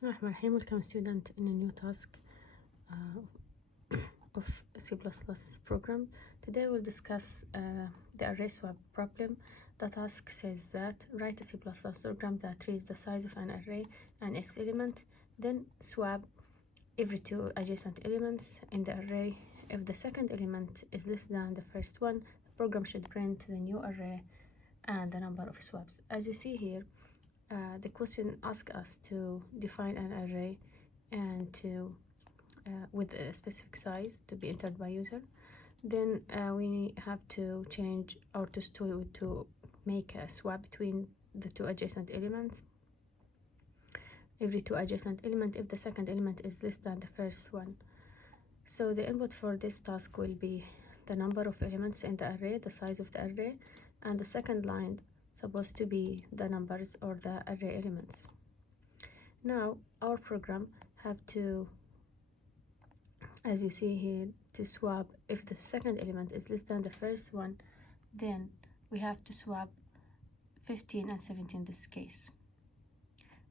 Bismillahirrahmanirrahim. Welcome student in a new task of C++ program. Today we'll discuss the array swap problem. The task says that write a C++ program that reads the size of an array and its element, then swap every two adjacent elements in the array. If the second element is less than the first one, the program should print the new array and the number of swaps. As you see here, the question asks us to define an array and to with a specific size to be entered by user. Then we have to change or to make a swap between the two adjacent elements. Every two adjacent element if the second element is less than the first one. So the input for this task will be the number of elements in the array, the size of the array, and the second line supposed to be the numbers or the array elements. Now our program have to, as you see here, to swap if the second element is less than the first one, then we have to swap 15 and 17 in this case.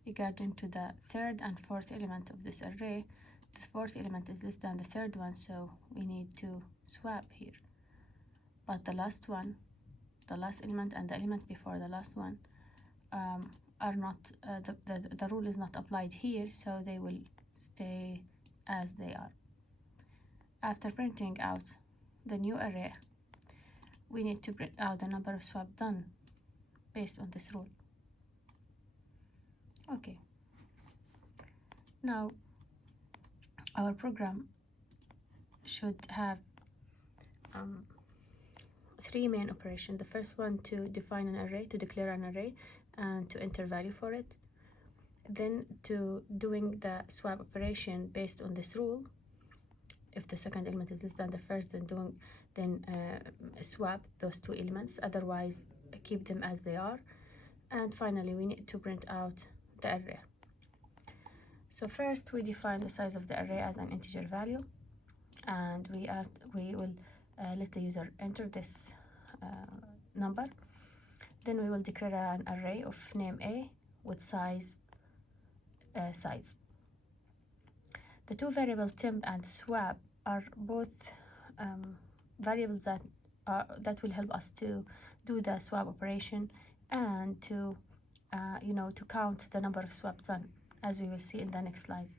Regarding to the third and fourth element of this array, the fourth element is less than the third one, so we need to swap here. But the last one, the last element and the element before the last one are not, the rule is not applied here, so they will stay as they are. After printing out the new array, we need to print out the number of swap done based on this rule. Okay. Now our program should have three main operations. The first one to define an array, to declare an array and to enter value for it. Then to doing the swap operation based on this rule. If the second element is less than the first, then swap those two elements, otherwise keep them as they are. And finally we need to print out the array. So first we define the size of the array as an integer value, and we will let the user enter this number. Then we will declare an array of name A with size. The two variables temp and swap are both variables that will help us to do the swap operation and to to count the number of swaps done, as we will see in the next slides.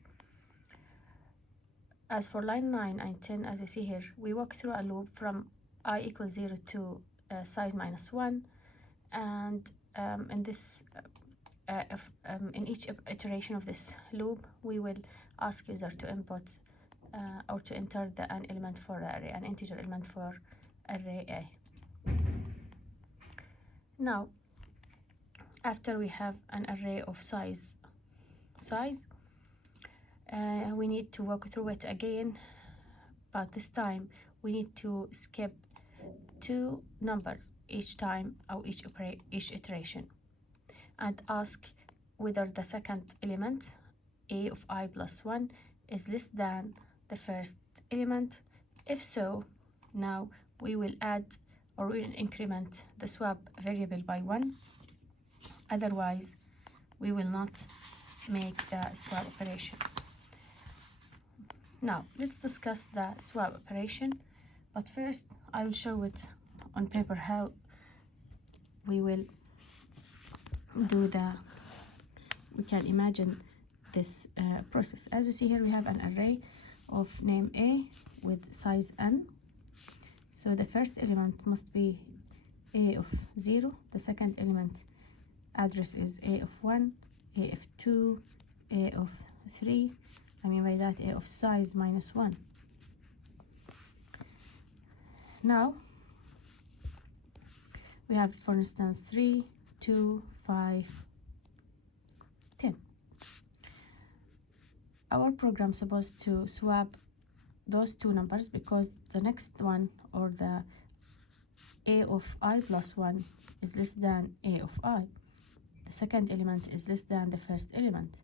As for line 9 and 10, as you see here, we walk through a loop from I equals 0 to size minus 1, and in this in each iteration of this loop, we will ask user to input or to enter an element for the array, an integer element for array A. Now, after we have an array of size, we need to walk through it again, but this time we need to skip two numbers each time or each iteration, and ask whether the second element a of I plus 1 is less than the first element. If so, now we will add or we will increment the swap variable by 1, otherwise we will not make the swap operation. Now let's discuss the swap operation, but first I will show it on paper how we will do we can imagine this process. As you see here, we have an array of name A with size n. So the first element must be A of 0, the second element address is A of 1, A of 2, A of 3, I mean by that A of size minus 1. Now we have, for instance, 3, 2, 5, 10. Our program is supposed to swap those two numbers because the next one, or the A of I plus 1, is less than A of I. The second element is less than the first element.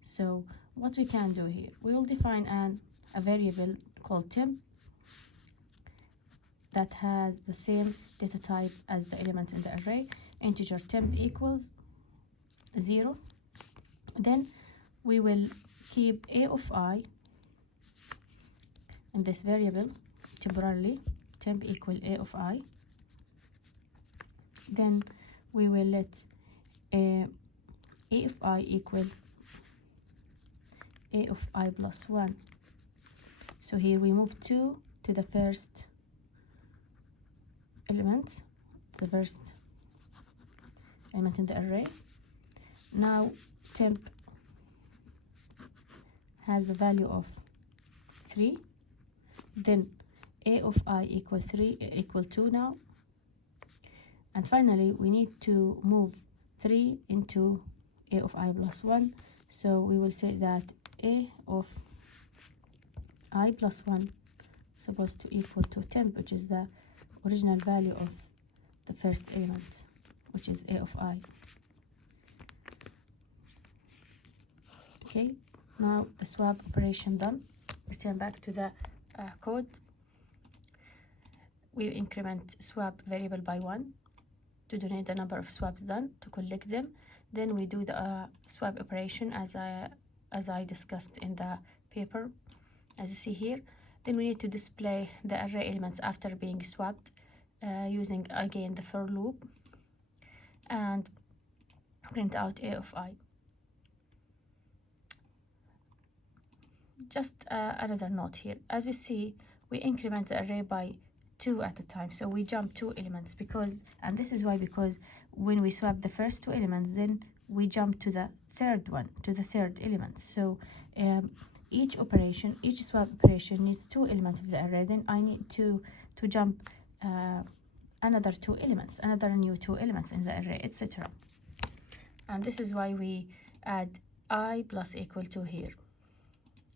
So what we can do here, we will define a variable called temp that has the same data type as the element in the array. Integer temp equals 0. Then we will keep a of I in this variable temporarily, temp equal a of I. Then we will let a of I equal a of I plus 1. So here we move 2 to the first element, the first element in the array. Now temp has the value of 3. Then a of I equal 2 now. And finally, we need to move 3 into a of I plus 1. So we will say that a of I plus 1 is supposed to equal to temp, which is the original value of the first element, which is a of I. Okay, now the swap operation done. Return back to the code. We increment swap variable by 1 to denote the number of swaps done, to collect them. Then we do the swap operation as I discussed in the paper, as you see here. Then we need to display the array elements after being swapped using again the for loop, and print out a of I. Just another note here, as you see, we increment the array by 2 at a time, so we jump 2 elements, and this is why, because when we swap the first 2 elements, then we jump to the third one, to the third element. So each swap operation needs 2 elements of the array. Then I need to jump another 2 elements, another new 2 elements in the array, etc. And this is why we add I plus equal to here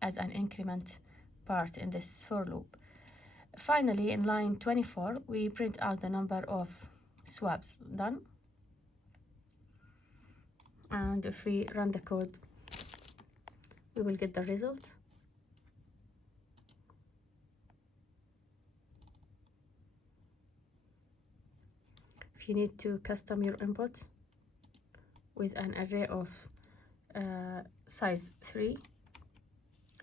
as an increment part in this for loop. Finally, in line 24, we print out the number of swaps done. And if we run the code, we will get the result. If you need to custom your input with an array of size 3,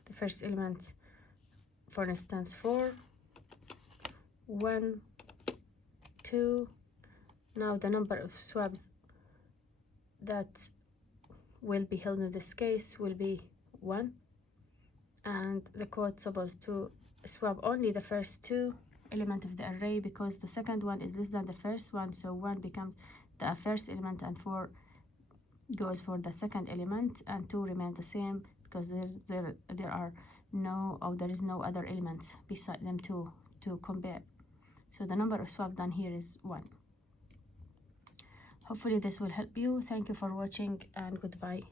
the first element, for instance, 4, 1, 2. Now the number of swaps that will be held in this case will be 1, and the code supposed to swap only the first 2 elements of the array, because the second one is less than the first one, so 1 becomes the first element and 4 goes for the second element, and 2 remain the same because there is no other elements beside them to compare. So the number of swap done here is 1. Hopefully this will help you. Thank you for watching, and goodbye.